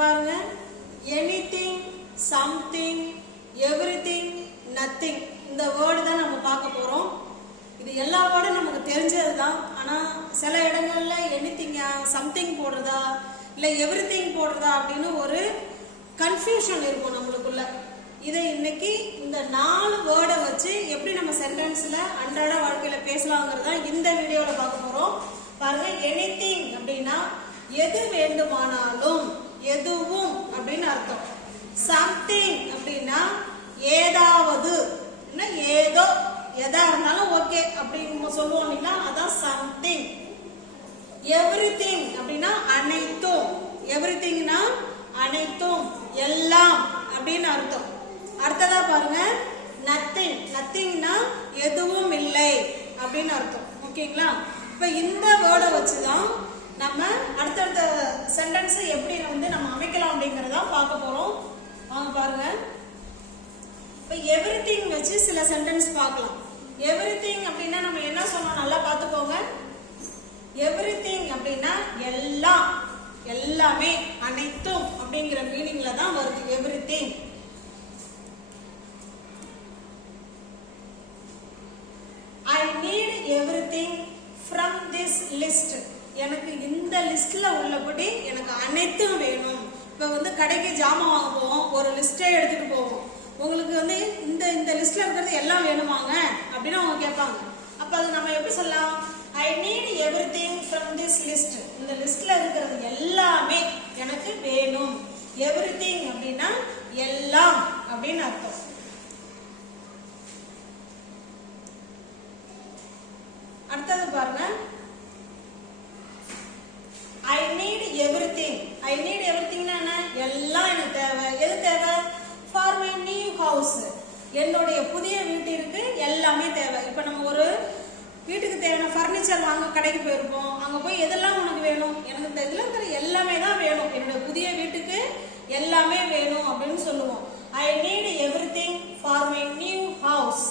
பாருங்க. Anything something everything nothing இந்த word தான் நம்ம பார்க்க போகிறோம் இது எல்லா வேர்டும் நமக்கு தெரிஞ்சது தான் ஆனால் சில இடங்களில் எனி திங்கா சம்திங் போடுறதா இல்லை எவ்ரிதிங் போடுறதா அப்படின்னு ஒரு கன்ஃபியூஷன் இருக்கும் நம்மளுக்குள்ள. இதை இன்னைக்கு இந்த நாலு வேர்டை வச்சு எப்படி நம்ம சென்டென்ஸில் அன்றாட வாழ்க்கையில தான் இந்த வீடியோவில் பார்க்க போகிறோம் பாருங்க எனிதிங் அப்படின்னா எது வேண்டுமானாலும். எதுவும் அப்படின்னு அர்த்தம். சம்திங் அப்படின்னா ஏதாவது. ஏதோ. எதா இருந்தாலும் ஓகே அப்படின்னு சொல்லுவோம் அப்படின்னா அதான் சம்திங் எவ்ரிதிங் அப்படின்னா அனைத்தும். எவ்ரிதிங்னா அனைத்தும். எல்லாம் அப்படின்னு அர்த்தம். அடுத்ததா பாருங்க. நத்திங் நத்திங்னா எதுவும் இல்லை அப்படின்னு அர்த்தம். ஓகேங்களா இப்ப இந்த வேர்டை வச்சுதான் நம்ம அடுத்தடுத்த சென்டென்ஸ் எப்படி வந்து நம்ம அமைக்கலாம் அப்படிங்கறத பார்க்க போறோம். வாங்க பாருங்க. இப்ப எவ்ரிதிங் வச்சு சில சென்டென்ஸ் பார்க்கலாம். எவ்ரிதிங் அப்படின்னா நம்ம என்ன சொன்னோம்? நல்லா பார்த்துக்கோங்க. எவ்ரிதிங் அப்படின்னா எல்லாம் எல்லாமே அனைத்தும் அப்படிங்கிற மீனிங்ல தான் வருது everything I need everything from this list எனக்கு இந்த லிஸ்ட்ல உள்ளபடி எனக்கு அனைத்தும் வேணும். இப்ப வந்து கடைக்கு ஜாமான் வாங்க போவோம் ஒரு லிஸ்டே எடுத்துட்டு போவோம். உங்களுக்கு வந்து இந்த இந்த லிஸ்ட்ல இருக்கிறது எல்லாம் வேணுமாங்க? அப்படின்னு அவங்க கேட்பாங்க. அப்ப அது நம்ம எப்படி சொல்லலாம்? I need everything from this list இந்த லிஸ்ட்ல இருக்கிறது எல்லாமே எனக்கு வேணும். எவ்ரிதிங் அப்படின்னா எல்லாம் அப்படின்னு அர்த்தம் அடுத்தது பாருங்க I need everything I need எவ்ரிதிங்னா என்ன எல்லாம் எனக்கு தேவை எது தேவை ஃபார் மை நியூ ஹவுஸ் என்னுடைய புதிய வீட்டிற்கு எல்லாமே தேவை இப்போ நம்ம ஒரு வீட்டுக்கு தேவையான ஃபர்னிச்சர் வாங்க கடைக்கு போயிருப்போம் அங்கே போய் எதெல்லாம் உனக்கு வேணும் எனக்கு இந்த இதில் இருக்கிற எல்லாமே தான் வேணும். என்னோட புதிய வீட்டுக்கு எல்லாமே வேணும் அப்படின்னு சொல்லுவோம். I need everything for my new house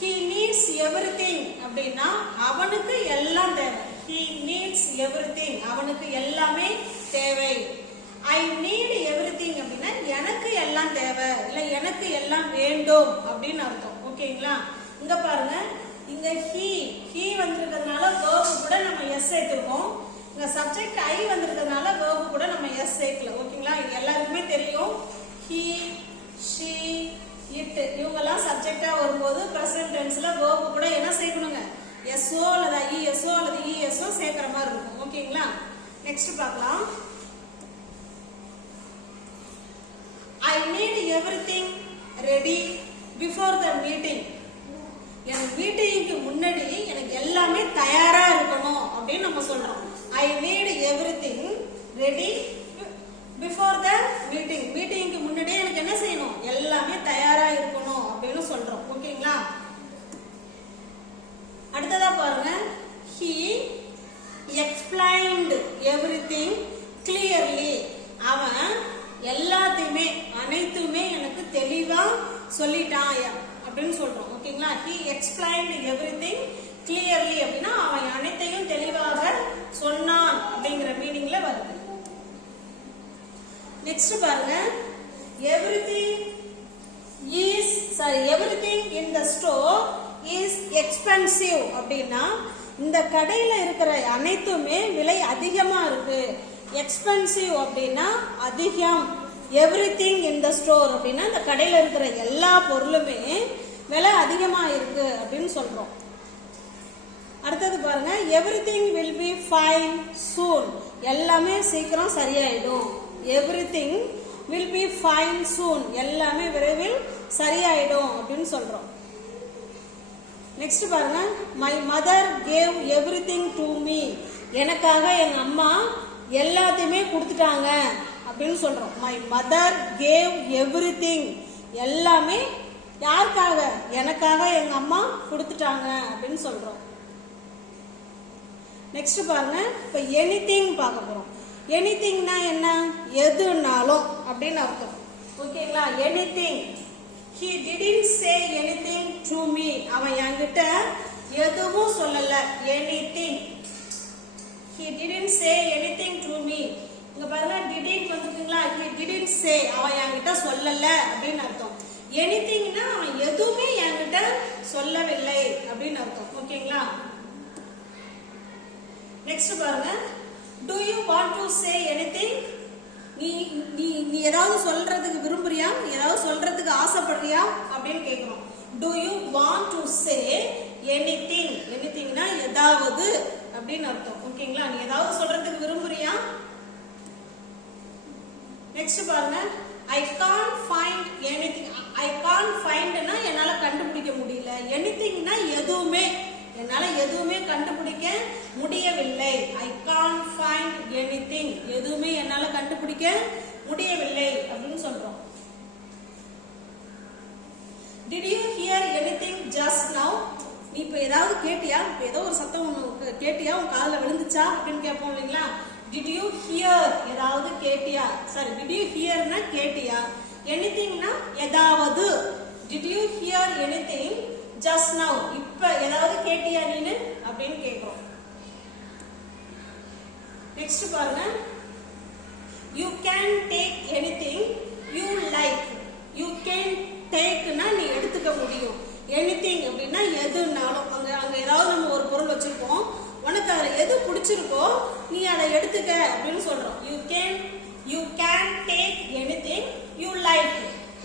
he needs every thing அப்படின்னா அவனுக்கு எல்லாம் தேவை. ஹி நீட்ஸ் எவ்ரி திங் அவனுக்கு எல்லாமே தேவை. ஐ நீட் எவ்ரிதிங் அப்படின்னா எனக்கு எல்லாம் தேவை. இல்லை எனக்கு எல்லாம் வேண்டும் அப்படின்னு அர்த்தம். ஓகேங்களா? இங்க பாருங்க. இங்க ஹி ஹி வந்திருக்கிறதுனால வேர்பு கூட நம்ம எஸ் சேர்த்துருக்கோம். இங்க சப்ஜெக்ட் ஐ வந்திருக்கிறதுனால வேர்பு கூட நம்ம எஸ் சேர்க்கல. ஓகேங்களா இது எல்லாருக்குமே தெரியும். ஹி ஷி இட் இவங்கெல்லாம் சப்ஜெக்டா வரும்போது பிரசன்ட் டென்ஸ்ல வேர்பு கூட என்ன சேர்க்கணுங்க? எஸ்ஓ அல்லது ஐஎஸ்ஓ அல்லது e, இஎஸ்ஓ சேர்க்கிற மாதிரி இருக்கும். ஓகேங்களா நெக்ஸ்ட் பார்க்கலாம். I need every thing ready before the meeting எனக்கு வீட்டைக்கு முன்னாடி எனக்கு எல்லாமே தயாரா இருக்கணும் அப்படின்னு நம்ம சொல்றோம். I need everything ready before the meeting மீட்டிங்க்கு முன்னாடியே எனக்கு என்ன செய்யணும் எல்லாமே தயாரா இருக்கணும் அப்படின்னு சொல்றோம் ஓகேங்களா அடுத்ததா பாருங்க he explained everything clearly அவன் எல்லாத்தையுமே அனைத்துமே எனக்கு தெளிவா சொல்லிட்டான் அப்படின்னு சொல்றோம் ஓகேங்களா he explained everything clearly அப்படின்னா அவன் அனைத்தையும் தெளிவாக சொன்னான் அப்படிங்கிற மீனிங்ல வருது நெக்ஸ்ட் பாருங்க everything is sorry everything in the store is expensive அப்படின்னா இந்த கடையில் இருக்கிற அனைத்துமே விலை அதிகமாக இருக்கு. எக்ஸ்பென்சிவ் அப்படின்னா அதிகம். எவ்ரிதிங் இன் த ஸ்டோர் அப்படின்னா இந்த கடையில் இருக்கிற எல்லா பொருளுமே விலை அதிகமாக இருக்கு அப்படின்னு சொல்கிறோம் அடுத்தது பாருங்க everything will be fine soon எல்லாமே சீக்கிரம் சரியாயிடும். Everything will be fine soon எல்லாமே விரைவில் சரியாயிடும் அப்படின்னு சொல்கிறோம் நெக்ஸ்ட் பாருங்க. My mother gave everything to me எனக்காக எங்கள் அம்மா எல்லாத்தையுமே கொடுத்துட்டாங்க அப்படின்னு சொல்கிறோம் மை மதர் கேவ் எவ்ரிதிங் எல்லாமே யாருக்காக? எனக்காக எங்கள் அம்மா கொடுத்துட்டாங்க அப்படின்னு சொல்கிறோம் நெக்ஸ்ட் பாருங்க. இப்போ எனி திங் பார்க்க போகிறோம் எனி திங்னா என்ன? எதுனாலும் அப்படின்னு அர்த்தம். ஓகேங்களா anything he didn't say anything to me. அவன் என்கிட்ட எதுவும் சொல்லல. Anything. He didn't say anything to me. இங்க பாருங்க didn't வந்துருக்குங்களா? He didn't say. அவன் என்கிட்ட சொல்லல அப்படின்னு அர்த்தம். எனிதிங்னா அவன் எதுவுமே என்கிட்ட சொல்லவில்லை அப்படின்னு அர்த்தம். ஓகேங்களா? நெக்ஸ்ட் பாருங்க. Do you want to say anything நீ நீ நீ ஏதாவது சொல்றதுக்கு விரும்புறியா? நீ ஏதாவது சொல்றதுக்கு ஆசைப்படுறியா? அப்படின்னு கேட்கிறோம் do you want to say anything எனிதிங்னா ஏதாவது அப்படின்னு அர்த்தம். ஓகேங்களா? நீ ஏதாவது சொல்றதுக்கு விரும்புறியா? நெக்ஸ்ட் பாருங்க. I can't find anything I can't ஃபைண்ட்னா என்னால கண்டுபிடிக்க முடியல. எனிதிங்னா எதுவுமே. என்னால எதுவுமே கண்டுபிடிக்க முடியவில்லை. ஐ கான் ஃபைண்ட் எனிதிங் எதுவுமே என்னால கண்டுபிடிக்க முடியவில்லை அப்படின்னு சொல்றோம். Did you hear anything just now நீ இப்போ ஏதாவது கேட்டியா? இப்போ ஏதோ ஒரு சத்தம் ஒன்று கேட்டியா? உன் காதில் விழுந்துச்சா? அப்படின்னு கேட்போம் இல்லைங்களா? டிட் யூ ஹியர் ஏதாவது கேட்டியா? சாரி டிட் யூ ஹியர்னா கேட்டியா? எனிதிங்னா ஏதாவது. Did you hear anything just now இப்போ ஏதாவது கேட்டியா நீனு? அப்படின்னு கேட்கும் நெக்ஸ்ட் பாருங்க. You can take anything you like you can டேக்னா நீ எடுத்துக்க முடியும். எனிதிங் அப்படின்னா எதுனாலும். அங்க அங்க ஏதாவது நம்ம ஒரு பொருள் வச்சிருப்போம். உனக்கு அதில் எது பிடிச்சிருக்கோ நீ அதை எடுத்துக்க அப்படின்னு சொல்றோம். You can you can take anything you like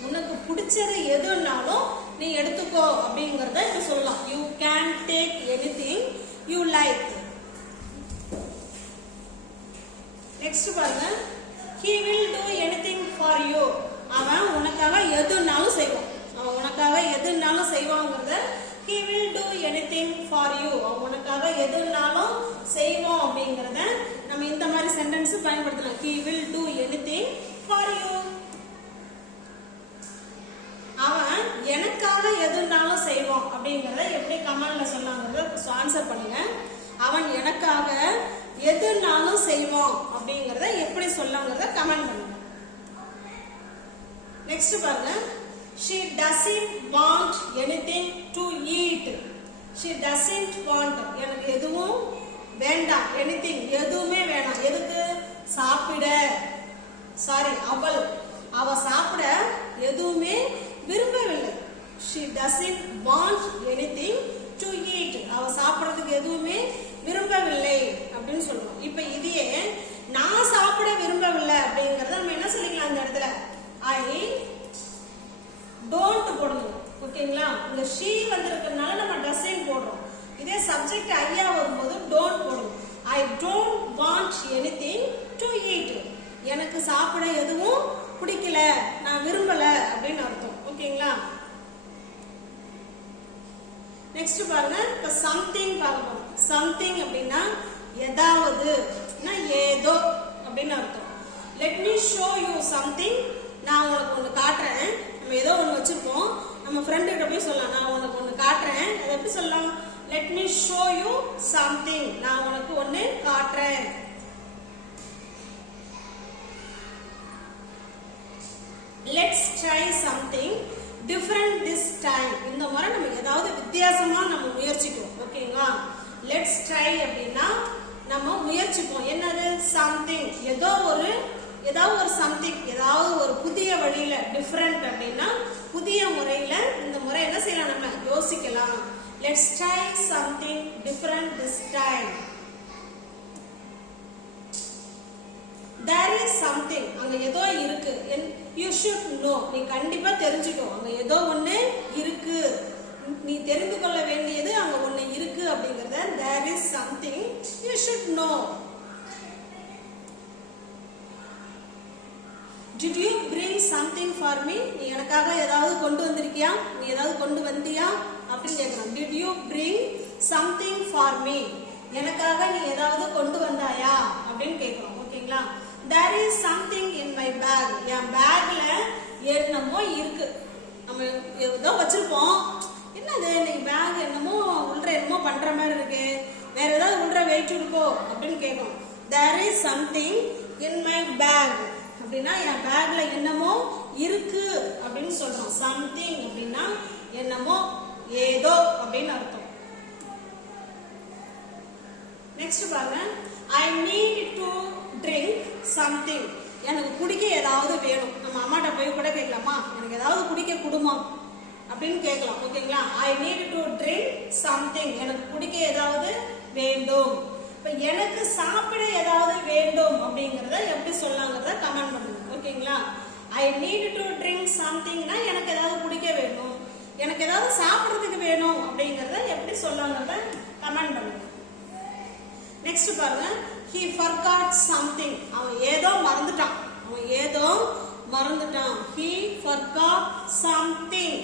உனக்கு பிடிச்சது எதுனாலும் நீ எடுத்துக்கோ அப்படிங்கிறத இப்போ சொல்லலாம் you can take anything you like next பாருங்க he will do anything for you அவன் உனக்காக எதுனாலும் செய்வான் அவன் உனக்காக எதுனாலும் செய்வாங்கிறத he will do anything for you அவன் உனக்காக எதுனாலும் செய்வான் அப்படிங்கறத நம்ம இந்த மாதிரி சென்டென்ஸ் பயன்படுத்தலாம் he will do anything for you அவன் எனக்காக எதுனாலும் செய்வான் அப்படிங்கறத எப்படி கமெண்ட்ல சொல்லாங்கிறத ஆன்சர் பண்ணுங்க அவன் எனக்காக எதுனாலும் செய்வோம் அப்படிங்கறத எப்படி சொல்லாங்கிறத கமெண்ட் பண்ணுங்க. நெக்ஸ்ட் பாருங்க. She doesn't want anything to eat. She doesn't want எனக்கு எதுவும் வேண்டாம். எனிதிங் எதுவுமே வேணாம். எதுக்கு? சாப்பிட. சாரி அவள். அவ சாப்பிட எதுவுமே விரும்பவில்லை. She doesn't want anything to eat. அவ சாப்பிடுறதுக்கு எதுவுமே விரும்பவில்லை அப்படின்னு சொல்லுவோம் இப்ப இதையே நான் சாப்பிட விரும்பவில்லை அப்படிங்கறத நம்ம என்ன சொல்லிக்கலாம் அந்த இடத்துல? ஐ டோன்ட் போடணும். ஓகேங்களா? இந்த ஷீ வந்திருக்கிறதுனால நம்ம டசைன் போடுறோம். இதே சப்ஜெக்ட் ஐயா வரும்போது டோன்ட் போடணும். I don't want anything to eat எனக்கு சாப்பிட எதுவும் பிடிக்கல. நான் விரும்பல அப்படின்னு அர்த்தம். ஓகேங்களா? நெக்ஸ்ட் பாருங்க. இப்ப சம்திங் பார்க்கணும் சம்திங் அப்படின்னா ஏதாவது ஏதோ அப்படின்னு அர்த்தம். Let me show you something நான் உனக்கு ஒன்று காட்டுறேன். நம்ம ஏதோ ஒன்று வச்சுருப்போம். நம்ம ஃப்ரெண்டு கிட்ட போய் சொல்லலாம். நான் உனக்கு ஒன்று காட்டுறேன். அதை எப்படி சொல்லலாம்? Let me show you something நான் உனக்கு ஒன்று காட்டுறேன். Let's try something different this time இந்த முறை நம்ம ஏதாவது வித்தியாசமாக நம்ம முயற்சிக்கிறோம். ஓகேங்களா? லெட்ஸ் ட்ரை அப்படின்னா நம்ம முயற்சிப்போம். என்னது? சம்திங் ஏதோ ஒரு ஏதாவது ஒரு சம்திங் ஏதாவது ஒரு புதிய வழியில டிஃப்ரெண்ட் அப்படின்னா புதிய முறையில இந்த முறை என்ன செய்யலாம்? நம்ம யோசிக்கலாம். Let's try something different this time there is something அங்க ஏதோ இருக்கு. யூ ஷுட் நோ நீ கண்டிப்பா தெரிஞ்சுக்கோ. அங்க ஏதோ ஒண்ணு இருக்கு. நீ தெரிந்து கொள்ள வேண்டியது அங்க ஒண்ணு இருக்கு அப்படிங்கறத there is something you should know did you bring something for me நீ எனக்காக ஏதாவது கொண்டு வந்திருக்கியா? நீ ஏதாவது கொண்டு வந்தியா? அப்படின்னு கேட்கலாம் did you bring something for me எனக்காக நீ ஏதாவது கொண்டு வந்தாயா? அப்படின்னு கேட்கலாம் ஓகேங்களா? There is something in my bag என் பேக்ல என்னமோ இருக்கு. நம்ம ஏதோ வச்சிருப்போம். என்னது இன்னைக்கு பேக் என்னமோ உள்ற என்னமோ பண்ணுற மாதிரி இருக்கு. வேற ஏதாவது உள்ற வெயிட் இருக்கோ அப்படின்னு கேட்கும். There is something in my bag அப்படின்னா என் பேக்ல என்னமோ இருக்கு அப்படின்னு சொல்றோம் சம்திங் அப்படின்னா என்னமோ ஏதோ அப்படின்னு அர்த்தம். நெக்ஸ்ட் பாருங்க. I need to drink something எனக்கு குடிக்க ஏதாவது வேணும். நம்ம அம்மாட்ட போய் கூட கேட்கலாமா? எனக்கு ஏதாவது குடிக்க குடுமா? அப்படின்னு கேட்கலாம் ஓகேங்களா? I need to drink something எனக்கு குடிக்க ஏதாவது வேண்டும். இப்போ எனக்கு சாப்பிட ஏதாவது வேண்டும் அப்படிங்கிறத எப்படி சொல்லாங்கிறத கமெண்ட் பண்ணுங்க ஓகேங்களா? ஐ நீட் டு ட்ரிங்க் சம்திங்னா எனக்கு ஏதாவது குடிக்க வேணும் எனக்கு ஏதாவது சாப்பிட்றதுக்கு வேணும் அப்படிங்கிறத எப்படி சொல்லாங்கிறத கமெண்ட் பண்ணுங்க. நெக்ஸ்ட் பாருங்க. ஹி ஃபர்காட் சம்திங் அவன் ஏதோ மறந்துட்டான். அவன் ஏதோ மறந்துட்டான். ஹி ஃபர்காட் சம்திங்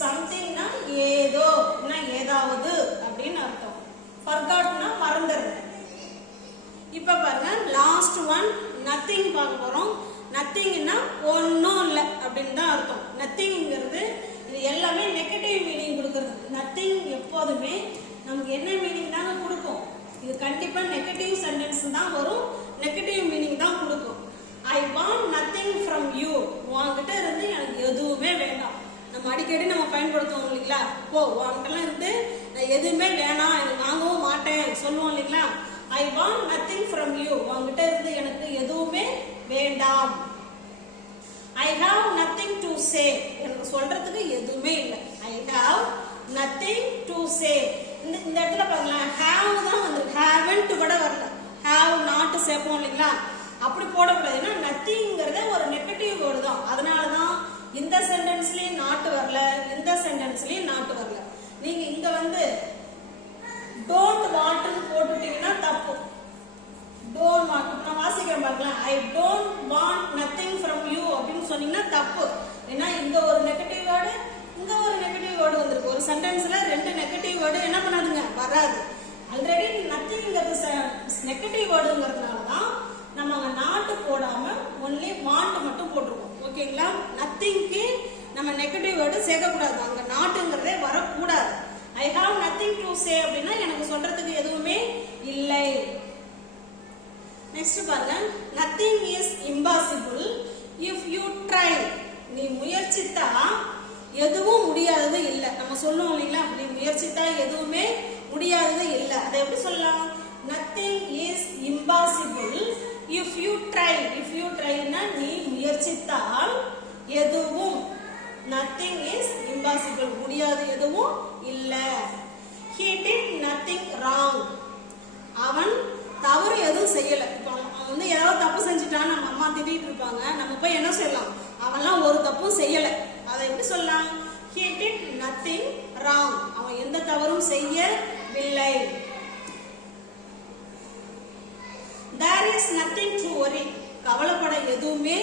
சம்திங்னா ஏதோ ஏதாவது அப்படின்னு அர்த்தம். ஃபர்காட்னா மறந்துடுறது இப்ப பாருங்க லாஸ்ட் ஒன் நத்திங் பார்க்க போறோம். நத்திங்னா ஒன்றும் இல்லை அப்படின்னு தான் அர்த்தம். நத்திங்கிறது இது எல்லாமே நெகட்டிவ் மீனிங் கொடுக்குறது. நத்திங் எப்போதுமே நமக்கு என்ன மீனிங் தாங்க கொடுக்கும்? இது கண்டிப்பாக நெகட்டிவ் சென்டென்ஸ் தான் வரும். நெகட்டிவ் மீனிங் தான் கொடுக்கும். I want nothing from you உங்ககிட்ட இருந்து எனக்கு எதுவுமே வேண்டாம். நம்ம அடிக்கடி நம்ம பயன்படுத்துவோம் இல்லைங்களா? போ அவங்கெல்லாம் இருந்து நான் எதுவுமே வேணாம் எனக்கு வாங்கவும் மாட்டேன் சொல்லுவோம் இல்லைங்களா? I want nothing from you உங்ககிட்ட இருந்து எனக்கு எதுவுமே வேண்டாம். I have nothing to say எனக்கு சொல்றதுக்கு எதுவுமே இல்லை. I have nothing to say இந்த இந்த இடத்துல பாருங்களேன். ஹாவ் தான் வந்திருக்கு. ஹேவன்ட் கூட வரல. ஹாவ் நாட்டு சேர்ப்போம் இல்லைங்களா? அப்படி போடக்கூடாது. ஏன்னா நத்திங்கிறத ஒரு நெகட்டிவ் வேர்டு தான். அதனால தான் இந்த சென்டென்ஸ்லயும் நாட்டு வரல இந்த சென்டென்ஸ்லயும் நாட்டு வரல. நீங்க இங்க வந்து டோன்ட் வாண்ட்னு போட்டுட்டீங்கன்னா தப்பு. டோன்ட் வாண்ட் நான் வாசிக்கிறேன் பார்க்கலாம் I don't want nothing from you அப்படின்னு சொன்னீங்கன்னா தப்பு. ஏன்னா இங்க ஒரு நெகட்டிவ் வேர்டு இங்க ஒரு நெகட்டிவ் வேர்டு வந்திருக்கு. ஒரு சென்டென்ஸ்ல ரெண்டு நெகட்டிவ் வேர்டு என்ன பண்ணாதுங்க? வராது. ஆல்ரெடி நத்திங்கிறது நெகட்டிவ் வேர்டுங்கிறதுனால தான் நம்ம நாட்டு போடாம ஒன்லி வாண்ட் மட்டும் போட்டிருக்கோம். ஓகேங்களா? நத்திங்க்கு நம்ம நெகட்டிவ் வேர்டு சேர்க்கக்கூடாது. அங்க நாட்டுங்கிறதே வரக்கூடாது. I have nothing to say அப்படின்னா எனக்கு சொல்றதுக்கு எதுவுமே இல்லை. நெக்ஸ்ட் பாருங்க. Nothing is impossible if you try நீ முயற்சித்தா எதுவும் முடியாதது இல்லை. நம்ம சொல்லுவோம் இல்லைங்களா? நீ முயற்சித்தா எதுவுமே முடியாதது இல்லை. அதை எப்படி சொல்லலாம்? Nothing is impossible if you try if you ட்ரைனா நீ முயற்சித்தால் எதுவும் நத்திங் இஸ் இம்பாசிபிள் முடியாது எதுவும் இல்லை. ஹி டிட் நத்திங் ராங் அவன் தவறு எதுவும் செய்யல. இப்போ அவன் வந்து ஏதாவது தப்பு செஞ்சுட்டான் நம்ம அம்மா திட்டிட்டு இருப்பாங்க. நம்ம போய் என்ன சொல்லலாம் அவன்லாம் ஒரு தப்பும் செய்யல. அதை எப்படி சொல்லலாம்? He டிட் நத்திங் ராங் அவன் எந்த தவறும் செய்யவில்லை. There is nothing to worry கவலைப்பட எதுவுமே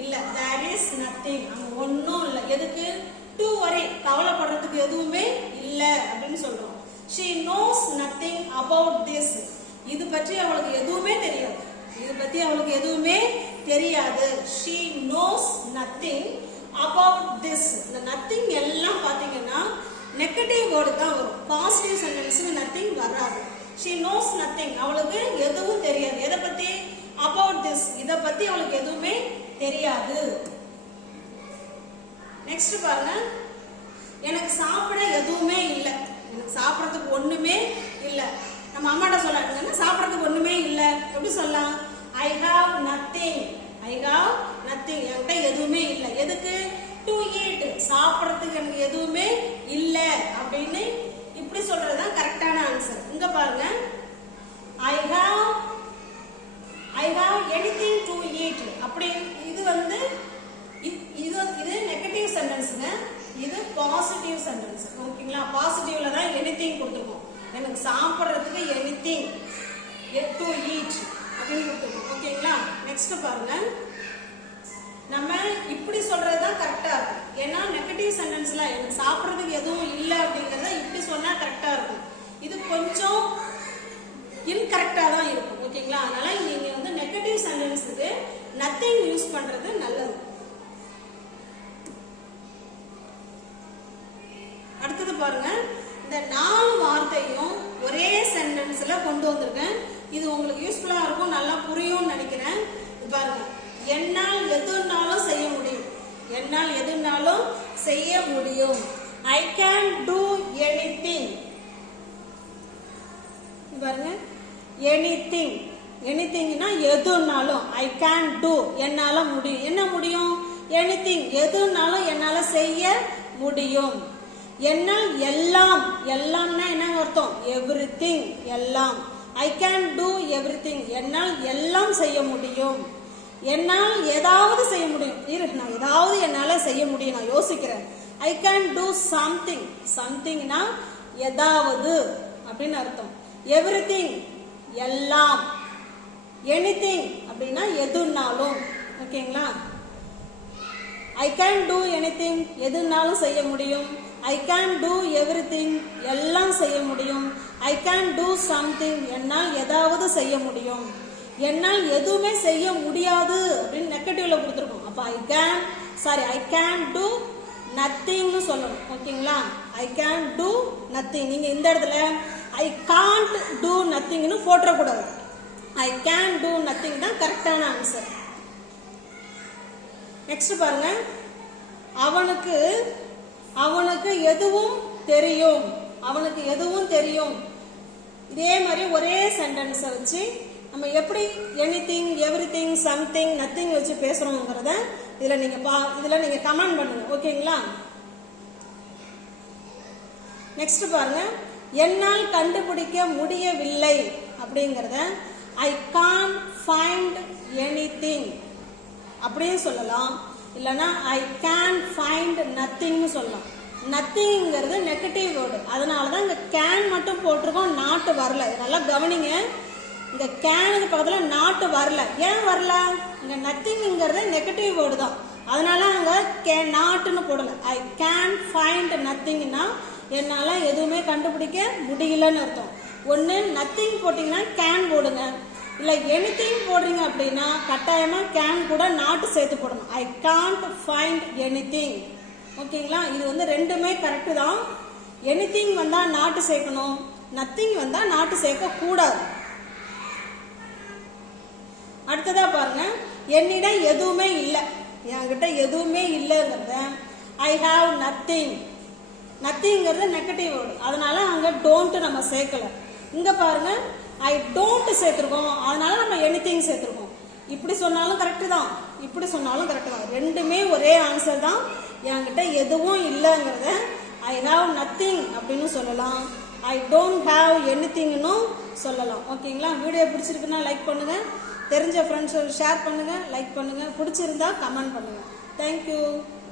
இல்லை. தேர் இஸ் நத்திங் அங்கே ஒன்றும் இல்லை. எதுக்கு? டு ஒரி கவலைப்படுறதுக்கு எதுவுமே இல்லை அப்படின்னு சொல்கிறோம் she knows nothing about this இது பற்றி அவளுக்கு எதுவுமே தெரியாது. இது பற்றி அவளுக்கு எதுவுமே தெரியாது. She knows nothing about this இந்த நத்திங் எல்லாம் பார்த்தீங்கன்னா நெகட்டிவ் வேர்டு தான் வரும். பாசிட்டிவ் சென்டென்ஸ்க்கு நத்திங் வராது. She knows nothing. அவளுக்கு எதுவும் தெரியாது. எதை பத்தி? About this. இத பத்தி அவளுக்கு எதுவுமே தெரியாது. நெக்ஸ்ட் பாருங்க. எனக்கு சாப்பிட எதுவுமே இல்லை. எனக்கு சாப்பிட்றதுக்கு ஒண்ணுமே இல்லை. நம்ம அம்மாட்ட சொல்ல சாப்பிட்றதுக்கு ஒண்ணுமே இல்லை. எப்படி சொல்லலாம்? I have nothing I have nothing என்கிட்ட எதுவுமே இல்லை. எதுக்கு? டு ஈட் சாப்பிட்றதுக்கு எனக்கு எதுவுமே இல்லை அப்படின்னு இப்படி சொல்றதுதான் தான் கரெக்டான ஆன்சர் இங்க பாருங்க I have I have anything to eat அப்படி இது வந்து இ- இது இது நெகட்டிவ் சென்டென்ஸுங்க இது பாசிட்டிவ் சென்டென்ஸ் ஓகேங்களா பாசிட்டிவ்ல தான் எனிதிங் கொடுத்துருக்கோம் எனக்கு சாப்பிட்றதுக்கு எனிதிங் டு ஈட் அப்படின்னு கொடுத்துருக்கோம் ஓகேங்களா நெக்ஸ்ட் பாருங்க நம்ம இப்படி சொல்றது தான் கரெக்டா இருக்கும் ஏன்னா நெகட்டிவ் சென்டென்ஸ்ல எனக்கு சாப்பிட்றதுக்கு எதுவும் இல்லை அப்படிங்கறத இப்படி சொன்னா கரெக்டா இருக்கும் இது கொஞ்சம் இன்கரெக்டா தான் இருக்கும் ஓகேங்களா அதனால நீங்க வந்து நெகட்டிவ் சென்டென்ஸுக்கு நத்திங் யூஸ் பண்றது நல்லது அடுத்தது பாருங்க இந்த நாலு வார்த்தையும் ஒரே சென்டென்ஸ்ல கொண்டு வந்திருக்கேன் இது உங்களுக்கு யூஸ்ஃபுல்லா இருக்கும் நல்லா புரியும்னு நினைக்கிறேன் இது பாருங்க என்னால் எதுனாலும் செய்ய முடியும் என்னால் எதுனாலும் செய்ய முடியும் ஐ கேன் டூ எனிதிங் பாருங்க எனிதிங் எனிதிங்னா எதுனாலும் ஐ கேன் டூ என்னால் முடியும் என்ன முடியும்? எனிதிங் எதுனாலும் என்னால் செய்ய முடியும். என்னால் எல்லாம் எல்லாம்னா என்ன அர்த்தம்? எவ்ரிதிங் எல்லாம். ஐ கேன் டூ எவ்ரிதிங் என்னால் எல்லாம் செய்ய முடியும். என்னால் ஏதாவது செய்ய முடியும். இரு நான் ஏதாவது என்னால் செய்ய முடியும். நான் யோசிக்கிறேன். ஐ கேன் டூ சம்திங் சம்திங்னா ஏதாவது அப்படின்னு அர்த்தம். எவ்ரிதிங் எல்லாம். எனிதிங் அப்படின்னா எதுனாலும். ஓகேங்களா? ஐ கேன் டூ எனிதிங் எதுனாலும் செய்ய முடியும். ஐ கேன் டூ எவ்ரிதிங் எல்லாம் செய்ய முடியும். ஐ கேன் டூ சம்திங் என்னால் ஏதாவது செய்ய முடியும். என்னால் எதுவுமே செய்ய முடியாது அப்படின்னு நெகட்டிவ்ல கொடுத்துருக்கோம். அப்போ I can sorry I can do நத்திங்னு சொல்லணும். ஓகேங்களா? ஐ கேன் டூ நத்திங் நீங்கள் இந்த இடத்துல ஐ காண்ட் டூ நத்திங்னு போட்டுறக்கூடாது. ஐ கேன் டூ நத்திங் தான் கரெக்டான ஆன்சர் நெக்ஸ்ட் பாருங்க. அவனுக்கு அவனுக்கு எதுவும் தெரியும். அவனுக்கு எதுவும் தெரியும். இதே மாதிரி ஒரே சென்டென்ஸை வச்சு நம்ம எப்படி anything everything something nothing வச்சு பேசுகிறோங்கிறத இதில் நீங்கள் பா இதில் நீங்கள் கமெண்ட் பண்ணுங்க. ஓகேங்களா நெக்ஸ்ட் பாருங்க. என்னால் கண்டுபிடிக்க முடியவில்லை அப்படிங்கிறத I can't find anything அப்படியே சொல்லலாம். இல்லைன்னா ஐ கேன் ஃபைண்ட் நத்திங்னு சொல்லலாம். நத்திங்கிறது நெகட்டிவ் வேர்டு அதனால தான் இங்கே கேன் மட்டும் போட்டிருக்கோம் நாட்டு வரல. நல்லா கவனிங்க. இந்த கேனுக்கு பக்கத்தில் நாட்டு வரல. ஏன் வரல? இங்கே நத்திங்கிறது நெகட்டிவ் வேர்டு தான். அதனால அங்கே கே நாட்டுன்னு போடலை. ஐ கேன் ஃபைண்ட் நத்திங்னா என்னால் எதுவுமே கண்டுபிடிக்க முடியலன்னு அர்த்தம். ஒன்று நத்திங் போட்டிங்கன்னா கேன் போடுங்க. இல்லை எனிதிங் போடுறீங்க அப்படின்னா கட்டாயமாக கேன் கூட நாட்டு சேர்த்து போடணும். ஐ காண்ட் ஃபைண்ட் எனிதிங் ஓகேங்களா? இது வந்து ரெண்டுமே கரெக்டு தான். எனிதிங் வந்தால் நாட்டு சேர்க்கணும். நத்திங் வந்தால் நாட்டு சேர்க்கக்கூடாது. அடுத்ததாக பாருங்க. என்னிடம் எதுவுமே இல்லை. என்கிட்ட எதுவுமே இல்லைங்கிறத ஐ ஹாவ் நத்திங் நத்திங்கிறது நெகட்டிவ் வேர்டு அதனால அங்கே டோன்ட்டு நம்ம சேர்க்கலை. இங்கே பாருங்க. ஐ டோன்ட் சேர்த்துருக்கோம். அதனால நம்ம எனிதிங் சேர்த்துருக்கோம். இப்படி சொன்னாலும் கரெக்டு தான். இப்படி சொன்னாலும் கரெக்டு தான். ரெண்டுமே ஒரே ஆன்சர் தான். என்கிட்ட எதுவும் இல்லைங்கிறத ஐ ஹாவ் நத்திங் அப்படின்னு சொல்லலாம். ஐ டோன்ட் ஹாவ் எனிதிங்னும் சொல்லலாம். ஓகேங்களா? வீடியோ பிடிச்சிருக்குன்னா லைக் பண்ணுங்க. தெரிஞ்ச ஃப்ரெண்ட்ஸோட ஷேர் பண்ணுங்க. லைக் பண்ணுங்க. பிடிச்சிருந்தா கமெண்ட் பண்ணுங்க. தேங்க்யூ